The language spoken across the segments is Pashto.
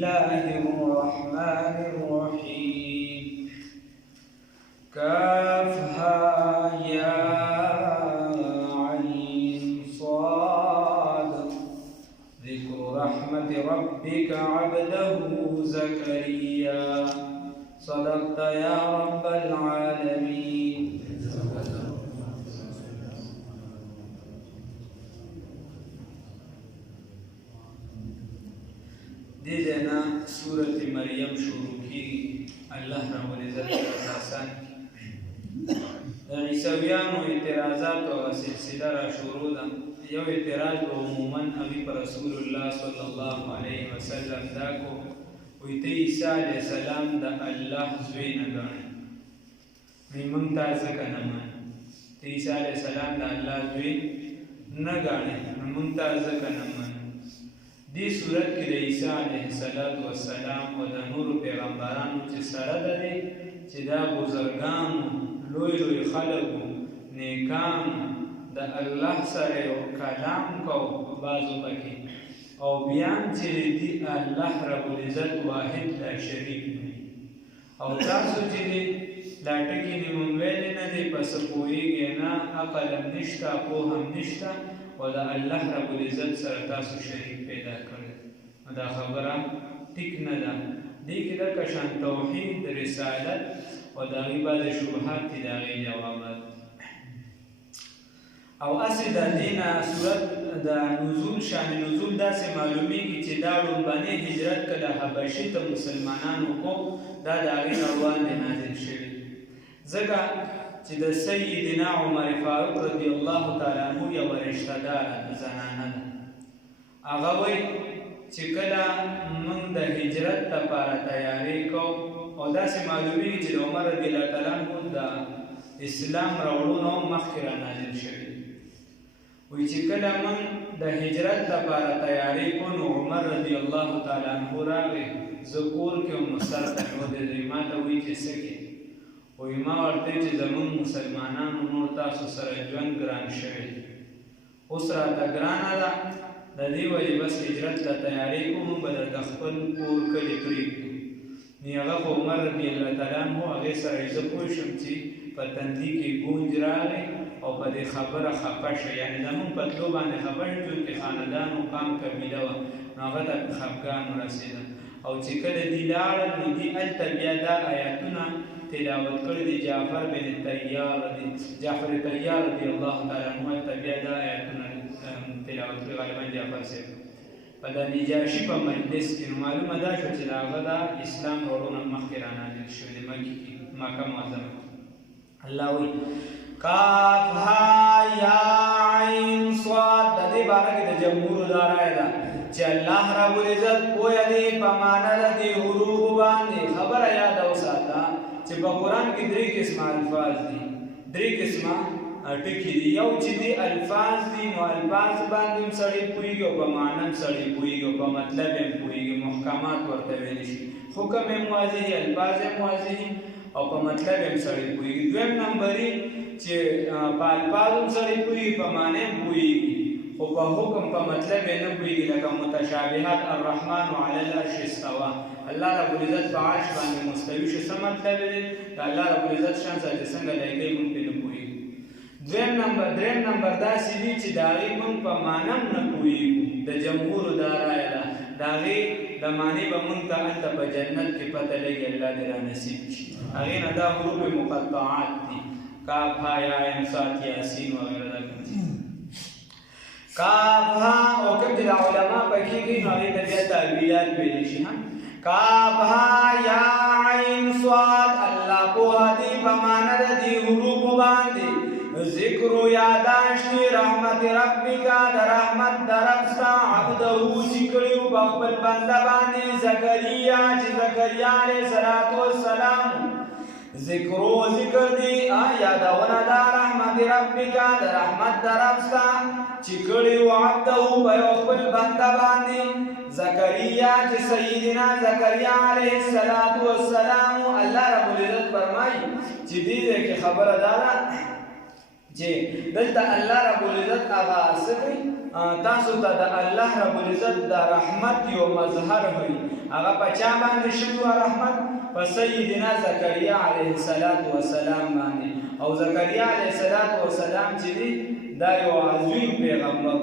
الله الرحمن الرحيم كافها يا عين صاد ذكر رحمة ربك عبده زكريا صدقت يا رب العالمين. دینا سورة مریم شروع کی اللہ رب العزت آسان کی عیسویانو اعتراضات و سلسله را شروع ده. یو اعتراض عموما ابي پر رسول الله صلی الله علیه وسلم دا کو ویته عیسی علیہ السلام د الله زوی نه ګڼي ممتاز کنه من عیسی علیہ السلام د الله زوی نه ګڼي ممتاز کنه من. دی صورت کې د عیسی علیه السلام او د نور پیغمبرانو چې سره ده چې دا بزرګانو لوی لوی خلکو نیکان د الله سره یو کلام کو بازو پکې او بیان چې دی الله رب العزت واحد لا شریک دی او تاسو چې دا ټکي نیمون ویل نه دی پس پوهیږئ نه عقل هم نشته پوه هم نشته او د الله رب العزت سره تاسو شریک پیدا کړی دا خبره ټیک نه ده. دې کې د کشان توحید رسالت او د هغې بعضې شبهات دي د هغې جوابات او اصل د دې نه صورت د نزول شان نزول داسې معلومیږي چې دا لومبنی هجرت که د حبشي ته مسلمانانو کو دا د هغې نه وړاندې نازل شوي ځکه چې د سیدنا عمر فاروق رضی الله تعالی عنه یوه رشته داره زنانه ده. هغه وایي چې کله موږ د هجرت لپاره تیاری کوو او داسې معلومیږي چې د عمر رضی الله تعالی عنه د اسلام راوړو نه مخکې رانازل شوي وایي چې کله موږ د هجرت لپاره تیاری کوو نو عمر رضی الله تعالی عنه راغی زه کور کې وم نو سر ته مې ودرېدی ما ته وایي چې څه کې وی ما ورته چې زمون مسلمانانو نور تاسو سره ژوند ګران شوی اوس راته ګرانه ده د دې وجې بس هجرت ته تیاری کوو موږ به درته خپل کور کلي پرېږدو نو هغه خو عمر رضی الله تعالی عنه هغې سره زه پوه شم چې په تندي کې ګونج راغی او په دې خبره خفه شه یعنې زمونږ په تلو باندې خفه شو چونکې خاندان و قام قبیله وه نو هغه ته خفګان ورسېده او چې کله دې لاړل نو دې هلته بیا دا آیاتونه تلاوت کړی دی جعفر بن طیار رضی الله تعالی عنه ته بیا دا آیاتونه تلاوت کړي غالبا جعفر صاحب په د نجاشي په مجلس کې معلومه ده شوه چې د هغه د اسلام وروڼه مخکې رانازل شوي د مکه معظمه. الله وایي کافها یا عین صاد د دې باره کې د جمهورو دا رایه ده چې الله رب العزت پوهه دی په معنا د دې حروفو باندې. خبره یاده وساته چې په قرآن کې درې قسمه الفاظ دي درې قسمه ټکي دي. یو چې دي الفاظ دي نو الفاظ باندې هم سړی پوهېږي او په معنا هم سړی پوهېږي او په مطلب هم پوهېږي محکمات ورته ویلی شي حکم هم واضح الفاظ هم واضح او په مطلب هم سړی پوهېږي. دویم نمبري چې په الفاظ هم سړی پوهېږي په معنا هم پوهېږي خو په حکم په مطلب یې نه پوهېږي لکه متشابهات الرحمن علی العرش استوى الله رب العزت په عرش باندې مستوي شو څه مطلب دی د الله رب العزت شان سره چې څنګه لایقۍ موږ پرې نه پوهېږو. دریم نمبر داسې دي چې د هغې موږ په معنا هم نه پوهېږو د جمهورو دا رایه ده د هغې د معنی به موږ ته هلته په جنت کې پته لګي الله دې رانصیب کړي. هغې نه دا حروف مقطعات دي کاف ها یا عین صاد یاسین وغیره دا کوم دي کافها او کوم چې د علما پکې کوي نو هغې ته بیا تعبیرات ویلی شي کافها یا عین صاد الله پوهه دی په معنا د دې حروفو باندې ذکر یاداشت رحمت ربک د رحمت د رب ستا عبده چې کړي و په خپل بنده باندې زکریا چې زکریا علیه السلام ذکر دی یادونه د رحمت ربک د رحمت د رب ستا چې کړي و عبده په خپل بنده باندې زکریا چې سیدنا زکریا علیه السلام. الله رب العزت فرمایي چې دې کې خبره ده چې دلته الله رب العزت هغه څه کوي تاسو ته د الله رب العزت د رحمت یو مظهر وي هغه په چا باندې شوی رحمت په سیدنا زکریا علیه السلام باندې او زکریا علیه السلام چې دی دا یو عظیم پیغمبر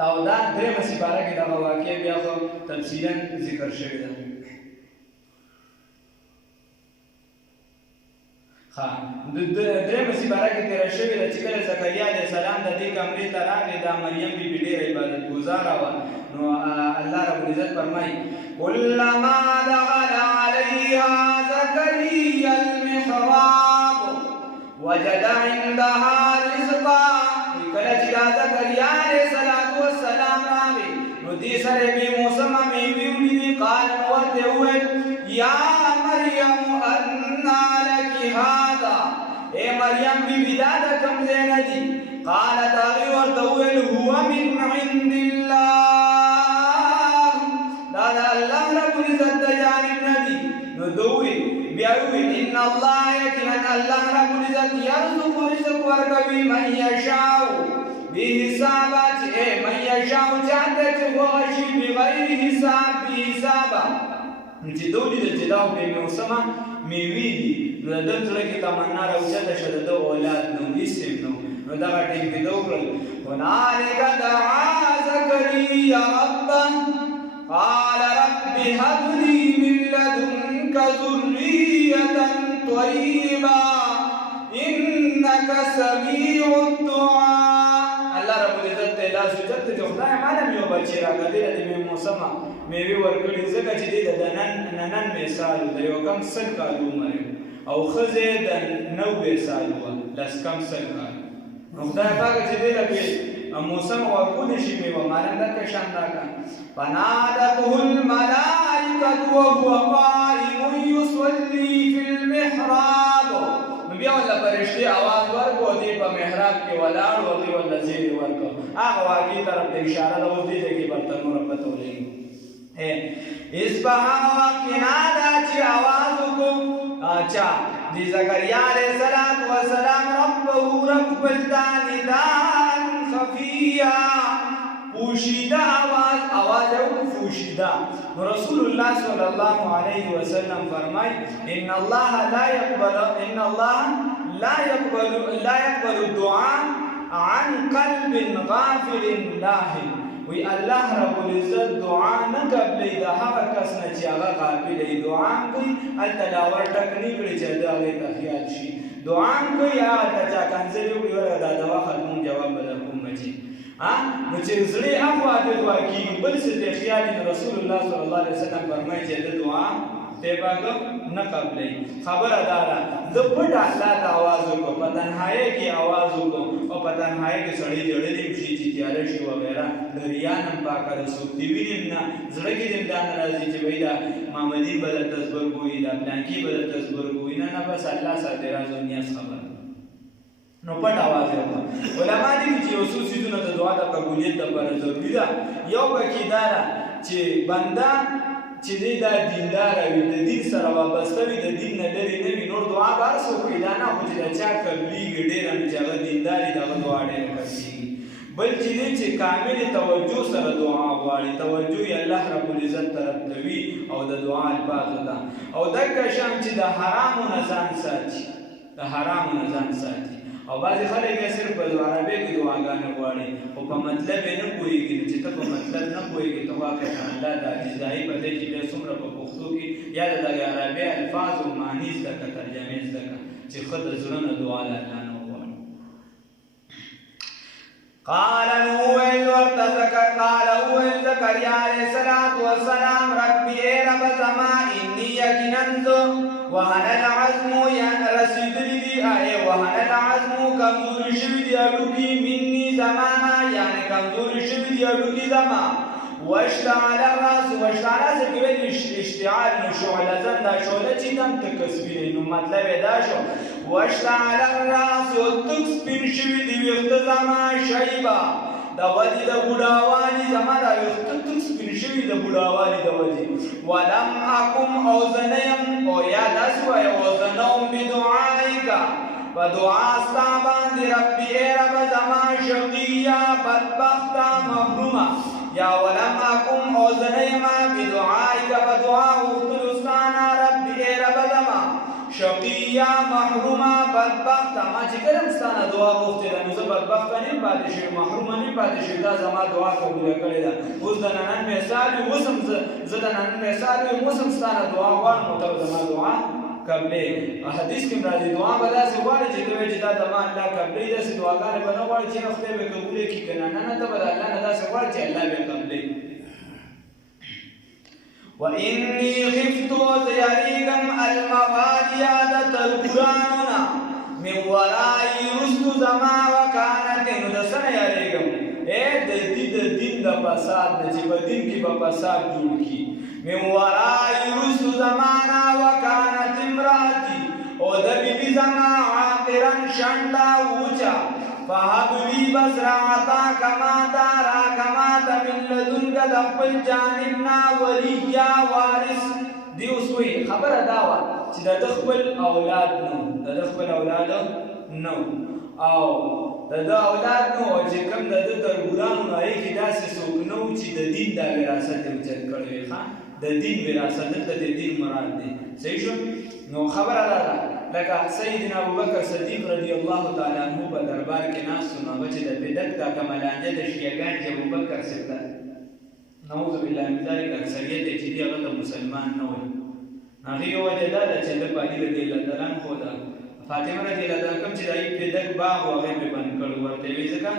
او دا درېمه سپاره کې دغه واقع بیا خو تفصیلا ذکر شوی ده درېمه سپاره کې تېره شوې ده چې کله زکریا علیه السلام د دې کمرې ته راغی دا مریم بیبي ډېره عبادتګزاره وه نو الله رب العزت فرمایي کلما دخل علیها زکریا المحراب وجد عندها رزقا کله چې دا زکریا علیه السلام راغی نو دې سره بې موسمه مېوې ولیدې قال ورته وویل یا مریم انا لک هذا اے مریم بیبي دا د کوم ځای نه دي قالت هغې ورته وویل هو من عند الله دا د الله رب العزت د جانب نه دي نو ده وویل بیا وویل ان الله یقینا الله رب العزت یرزق رزق ورکوي من یشاء بحسابه چې من یشاء چاته چې خوښه شي بغیر حساب بحسابه چې ده ولیدل چې دا بې موسمه میوې دي نو د ده زړه کې تمنا راوچته شوه د ده اولاد نو هېڅ نو نو دغه ټیم کې ده وکړل هنالک دعا زکریا ربه قال رب هب لي من لدنك ذرية طيبة إنك سميع الدعاء الله رب العزت ته لاس اوچت چې خدای ماله مې یو بچی راکړی دی د موسمه میوې ورکړي ځکه چې دی د ننن مثال د یو کم 100 کال عمر او ښځې د 90 سال وه لس کم 100 کال نو خدای پاک چې دی له موسم ورکولی شي میوه ماله دکه شان راکړه فنادته الملائکة وهو قائم یصلي فی المحراب نو بیا ورله فرشتې اواز ورکړو دی په محراب کې ولاړ و هغې ورله زیری ورکړو هغه واقعي طرف ته اشاره ده اوس دې ځای کې برته نوره پته ولګي اصبح واقعنا دا چې آواز وکړو چا د زکریا علیه السلام ربه رب خپل ته نداء خفیا پوشیده آواز یې وکړو پوشیده نو رسول الله صلی الله علیه وسلم فرمایي ان الله لا يقبل الدعاء عن قلب غافل لاهٍ وی الله رب العزت دعا نه قبلې د هغه کس نه چې هغه غافل وي دعا کوي هلته لا ورټک نه کړي چې د هغې ته خیال شي دعا کوي هغه ته چا کنځلې وکړي وایه دا دوا ختموم جواب به درکوم بچي نو چې زړې اخوا د دعا کېږي بل څه ته خیال نو رسول الله صلی الله علیه وسلم فرمایي چې د دعا تیباګه نه قبلې خبره دا ده زه پټ الله ته آواز وکړم په تنهایۍ کې آواز وکړم او په تنهایۍ کې سړی جړلی شي چې تیاره شي وغیره د ریا نه پاکه ده څوک دې وینم نه زړه کې دې دا نه راځي چې وایي دا محمدي به درته زبرګوي دا پلانکي به درته زبرګوي نه بس الله سره دې راز او نیاز خبره نو پټ آواز یې وکړه علما دي چې یو څو څیزونه د دعا د قبولیت لپاره ضروري ده یو پکې دا ده چې بنده چې دی دا دیندار وي د دین سره وابسته وي د دین نه لرې نه وي نور دعا به هر څوک کوي دا نه خو چې د چا قبلېږي ډېره نو چې هغه دیندار وي د هغه دعا ډېره قبلېږي بل چې دی چې کاملې توجه سره دعا غواړي توجه یې الله رب العزت طرف ته وي او د دعا الفاظو ته او دکه شان چې د حرامو نه ځان ساتي د حرامو نه ځان ساتي او بعضې خلک یې صرف په عربۍ کې دعاګانې غواړي خو په مطلب یې نه پوهېږي نو چې ته په مطلب نه پوهېږي ته واقعا الله د عاجزایي په ځای کې بیا څومره په پښتو کې یا د دغه عربۍ الفاظو معنی زده کړه ترجمې زده کړه چې ښه د زړه نه دعا له الله نه وغواړي قال زکریا علیه السلام ربي ای رب زما انی یقینا وهن العظم رسیدلی دی وهن العظم کمزوری شوي دي هډوکي مني زمانه یعنې کمزوری شوي دي هډوکي زما واشتعل الراس واشتعل څه کې ویل اشتعال نو شعله زن دا شعله چې دم تک سپین نو مطلب یې دا شو واشتعل الراس تک سپین شوي دي ویښته زما شیبه د وجې د بوډاوالي زما دا ویښته تک سپین شوي د بوډاوالي د وجې ولم اکم او زه نه یم او یا داسې وایه او زه نه وم بدعایکه په دعا ستا باندې ربي ای رب زما شقیه بدبخته محرومه یا ولم اکم او زه نه یم بدعایک په دعا غوښتلو ستا نه ربي ای رب زما شقیه محرومه بدبخته ما چې کله ستا نه دعا غوښتې ده نو زه بدبخته نه یم پاتې شوی محرومه نه یم پاتې شوی دا زما دعا قبوله کړې ده اوس د ننن مثال وي اوس هم زه د ننن مثال وي اوس هم ستا نه دعا غواړم نو ته زما دعا قبلې حدیث کې راځي دعا به داسې غواړي چې ته وایې چې دا زما الله قبلې داسې دعاګانې به نه غواړي چې نه خدای به قبولې کړي که نه نه ته به د الله نه داسې غواړي چې الله به قبلې وإني خفت وزيريكم المغاليا تربراننا من ورائي رست زما وكانت ندسن يريكم د دین د فساد د چې په دین کې به فساد جوړ کړي من ورائي رست زمانا وكانت امرأتي او د بیبي زما عاقرا شنډا وچا فهب لي بصراتا كما دارا كما من لدنك د خپل جانبنا وليا وارث دی اوس وی خبره دا وه چې د خپل اولاد نو د خپل اولاد نو او د اولاد نو او چې کوم د تربورانو نه هغې کې داسې څوک نه و چې د دین دا وراثت یې اوچت کړی وي ښه د دین وراثت دلته د دین مراد دی صحیح شو نو خبره دا ده لکه سیدنا ابوبکر صدیق رضی الله تعالی عنه په دربار کې ناست و نو هغه چې د بدعت دا کومه لانجه د شیعهګان چې ابوبکر صاحب ته نعوذ بالله من ذلک اکثریت یې چې دی هغه ته مسلمان نه وي هغې یو وجه دا ده چې د علي رضی الله تعالی عنه خو ده فاطمه رضی الله تعالی کوم چې د هغې بدعت باغ و هغې پرې بند کړی ورته وي ځکه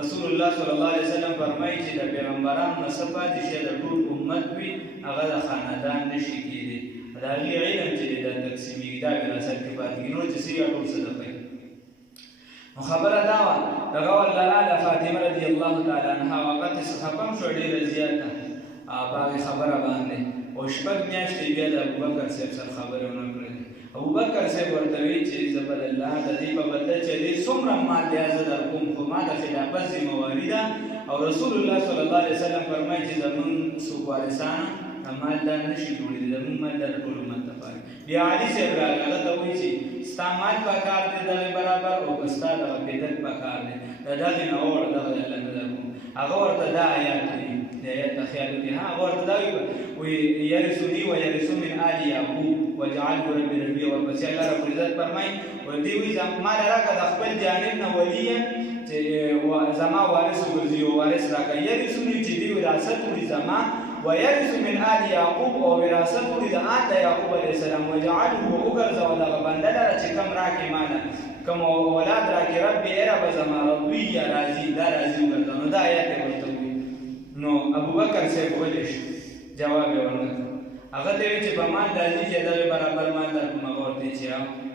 رسول الله صلی الله علیه وسلم فرمایي چې د پیغمبرانو نه څه پاتې شي د ټول امت وي هغه د خاندان نشي کېدی د هغې علم چې دی دا تقسیمېږي دا وراثت کې پاتې کېږي نور چې څه یې ټول څه ده کوي نو خبره دا وه دغه والله د فاطمه رضی الله تعالی عنها وقت خفه هم شوه ډېره زیاته په هغې خبره باندې او شپږ میاشتې بیا د ابوبکر صاحب سره خبرې ونه کړې ابوبکر صاحب ورته وایي چې زه به د الله د دې په بدله چې دې څومره مال دی زه درکوم خو ما د خلافت ذمهواري ده او رسول الله صلی الله علیه وسلم فرمایي چې زمونږ څوک وارثان مال دا نشي جوړېدی زمونږ مال دا ټول امت لپاره بیا علي صاحب راغی هغه ته وایي چې ستا مال په کار دی دغې برابر او که ستا دغه بدعت په کار دی د دغې نه وړه دغه د الله نه درکوم هغه ورته دا آیات وایي د آیات ته خیال وکړي هغه ورته دا وایي یرثني ویرث من آل یعقوب واجعله ربي رضیه ورپسې الله رب العزت فرمایي ورته وایي ما له راکړه د خپل جانب نه ولیا چې زما وارث وګرځي او وارث راکړه یرثني چې دی وراثت وړي زما ويرث من آل یعقوب او وراثت وړي د آل د یعقوب علیه السلام وجعله وګرځوه دغه بنده لره چې کوم راکړي ماله کوم اولاد راکړي ربي ای رب زما رضیه راضي دا راضي وګرځه نو دا آیات یې ورته وایي نو ابوبکر صاحب غلی شو جواب یې ورنکړ هغه ته وایي چې په مال راځي چې دغې برابر مال درکوم هغه ورته وایي چې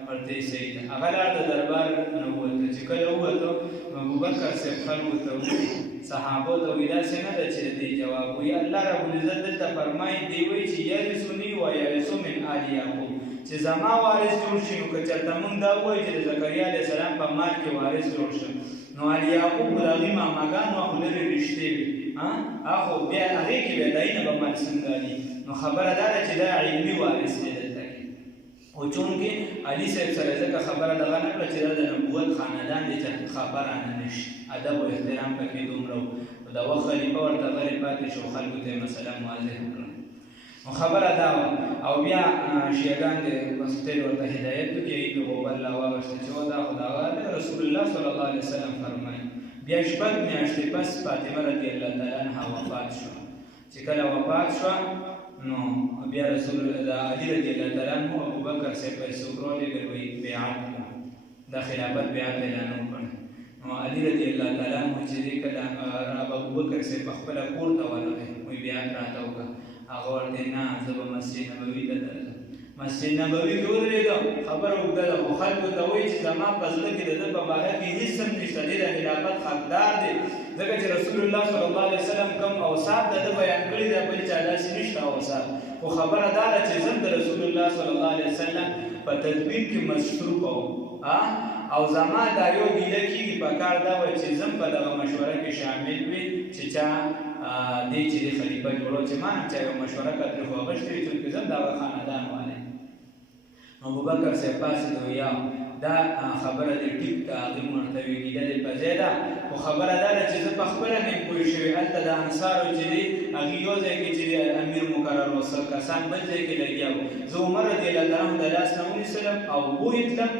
ورته یې صحیح ده هغه لاړ د دربار نه ووته چې کله ووته نو ابوبکر صاحب خلکو ته وایي صحابو ته وایي داسې نه ده چې د دې جواب وایي الله رب العزت دلته فرمایي دی وایي چې یرثني ویرث من آل یعقوب چې زما وارث جوړ شي نو که چېرته مونږ دا ووایو چې د زکریا علیه السلام په مال کې وارث جوړ شي نو آل یعقوب د هغې ماماګانو خو لرې رشتې وي هغه بیا هغې کې بیا دایي نه به مال څنګه نو خبره دا ده چې دا علمي وارث دی دلته کې او چونکې علي صاحب سره ځکه خبره دغه نه کړه چې دا د نبوت خاندان دی چې خبره نه نشي ادب او احترام پکې دومره و د وخت خلیفه ورته غلی پاتې شو خلکو ته یې مسله واضح کړه نو خبره دا وه او بیا شیعهګان د مسجد ورته هدایت وکړي هغې پرې غوبل راواغېستې چې دا خو د هغه رسول الله صلی الله علیه وسلم فرمایي بیا شپږ میاشتې پس فاطمه رضی الله تعالی عنها وفات شوه چې کله وفات شوه نو بیا رسول د علي رضی الله تعالی عنه ابوبکر صاحب ته څوک راولېږل وایي بیعت د خلافت بیعت اعلان وکړ نو علي رضی الله تعالی عنه چې دی کله ابوبکر صاحب په خپله کور ته ورغی وایي بیعت راته وکړه هغه ورته نه زه به مسجد نبوي ته درځم مسجد نبوي کې ودرېدم خبره اوږده ده خو خلکو ته وایي چې زما په زړه کې د ده په باره کې هېڅ هم نشته دی د خلافت حقدار دی ځکه چې رسول الله صلی الله علیه وسلم کوم اوصاف د ده بیان کړي ده بل چا داسې نشته اوصاف خو خبره دا ده چې زه د رسول الله صلی الله علیه وسلم په تدبیر کې مصروف وم او زما دا یو ګیله کېږي په کار دا وه چې زه په دغه مشوره کې شامل وي چې چا دی چې د خلیفه جوړو چې ما هم چا یو مشوره کړې خو غشتې وي چونکې زه هم د هغه خاندان والی ابوبکر صاحب پاڅېد یا دا خبره دې ټیک ده هغې ورته ویلي دا دې په ځای ده خو خبره دا ده چې زه په خپله نه یم پوه شوې هلته د انصارو چې دی هغې یو ځای کې چې امیر مقرر و سل کسان بل ځای کې لګیا وو زه عمر رضیالله عنه د لاس نه ونیسلم او وویتلم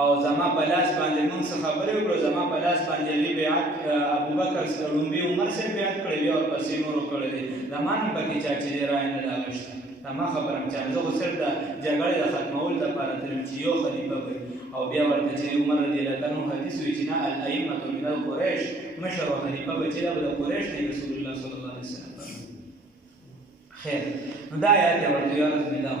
او زما په لاس باندې موږ څه خبرې وکړو زما په لاس باندې هغې بیعت ابوبکر لومبي عمر صاحب بیعت کړی بیا ورپسې نورو کړی دی زما هم پکې چا چې دی رایې نه ده اخیستی دا ما خبره م چې زه خو صرف د جګړې د ختمولو دپاره تلم چې یو خلیفه به او بیا ورته چې عمر رضیالله عنه حدیث وایي چې نه الائمة من القریش مشر و خلیفه به چې دا به د قریش دی رسول الله صلی الله علیه وسلم خیر نو دا آیات یې ورته یاد مې ده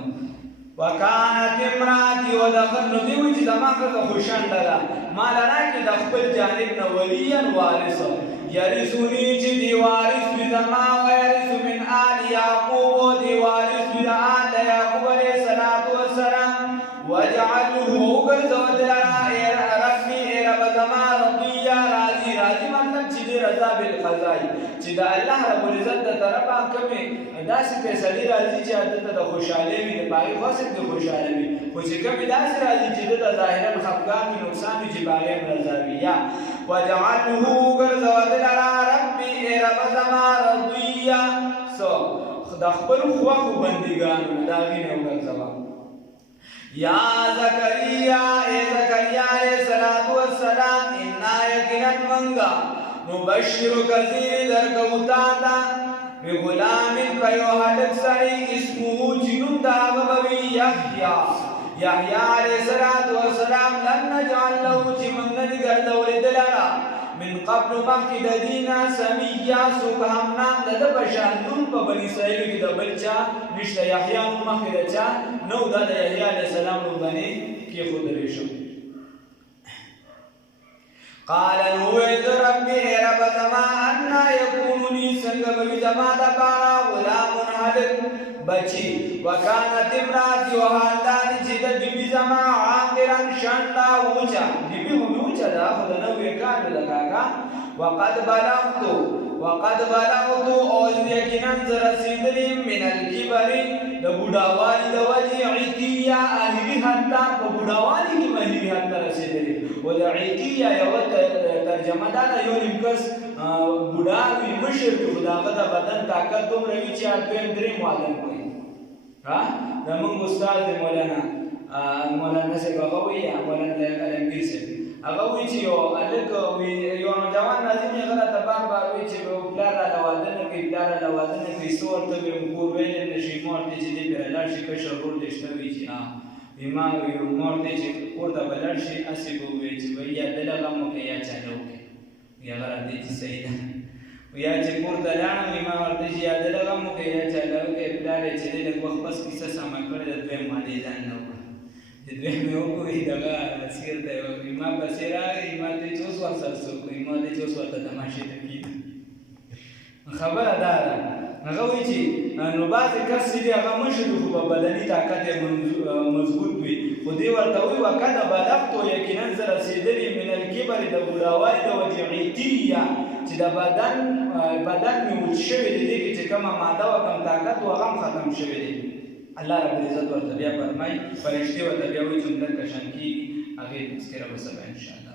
وکانت امرأتي ودخل نو دی وایي چې زما ښځه خوشنده ده ما له راکړي د خپل جانب نه ولیا وارثه یرثوني چې دی وارث وي زما ویرث من آل یعقوب و دی وارث وي د آل یعقوب علیه الصلاة والسلام وجعله وګرځوه دلاره ربي ای رب زما رضیه راضي راضي مطلب چې دی رضا بالقضاء چې د الله رب العزت د طرفه کومې داسې فیصلې راځي چې هغه ته د خوشحالۍ وي د په هغې خو هسې د خوشحاله وي خو چې کومې داسې راځي چې ده ته ظاهرا خفګان وي نقصان وي چې په هغې هم رضا وي یا وجعله وګرځوه دلاره ربي ای رب زما رضیه څه د خپلو خوښو بندګانو د هغې نه وګرځوه یا زکریا ای زکریا علیه الصلاة والسلام انا یقینا منګه نبشرک زیر درکو تا ته بغلام په یو هلک سړي اسمه چې نوم د هغه به وي یحیی علیه الصلاة والسلام لم نجعل له چې موږ نه دي ګرځولې ده لره من قبل مخکې د دې نه سمیه څوک هم نام د ده په شان نوم په بني اسرایلو کې د بل چا نشته یحیی نوم مخکې د چا نو دا د یحیی علیه السلام نوم باندې کېښودلی شو قال نوید ربی ای رب زما انا یکونونی څنګه به وي زما دپاره غلام هلک بچی وکانت امرأتي او حال دا دی چې د بیبي زما عاقرا شنډه وچه بیبي خو مې وچه ده خو د 90 کالو ده کاکا وقد بلغت او یقینا زه رسېدلې من الکبر د بوډاوالي د وجې عتیه اخري حد ته په بوډاوالي کې به اخري حد ته رسېدلې و د عتیه یوه ترجمه دا ده یو نیم کس بوډا وي مشر وي خو د هغه د بدن طاقت دومره وي چې دویم درېم عالم کوي زمونږ استاد دی مولانا صاحب هغه وایي مولانا علمګیر صاحب هغه وایي چې یو هلک یو نوجوان راځي هغه راته بار بار وایي چې پلار راله واده نه کوي پلار راله واده نه کوي څه ورته ویم کور ویلی نه شي ما ورته چې دی پرې لاړ شي کشر ورور دې شته وي چې ما ورته چې کور ته به لاړ شي هسې به ووایي چې بھائی یا دله غم وکړې یا چاله وکړې وایي هغه راته چې صحیح ده یا چې کور ته لاړم وایي ما ورته چې یا دله غم وکړې یا چاله وکړې پلار یې چې دی لږ وخت پس کیسه سمه کړې د دویم مالې ځان نه وکړه د دویم یې وګورئ دغه سیر ته یې وکړي ما پسې راغی ما ته چې اوس ورسره څوک وایي ما ته چې اوس ورته تماشې ته کېږي خبره دا ده هغه وایي چې نو بعضې کس چې دی هغه مشر وي خو په بدني طاقت یې مضبوط وي خو دې ورته وایي وقد بلغتو یقینا زه رسېدلې من الکبر د بوډاوالي د وجې عتیه چې د بدن مې وچ شوی دی دې کې چې کومه ماده وه کوم طاقت و هغه هم ختم شوی دی الله رب العزت ورته بیا فرمایي فرشتې ورته بیا وایي چې همدلته شان کېږي هغې تذکره به سبا انشاءالله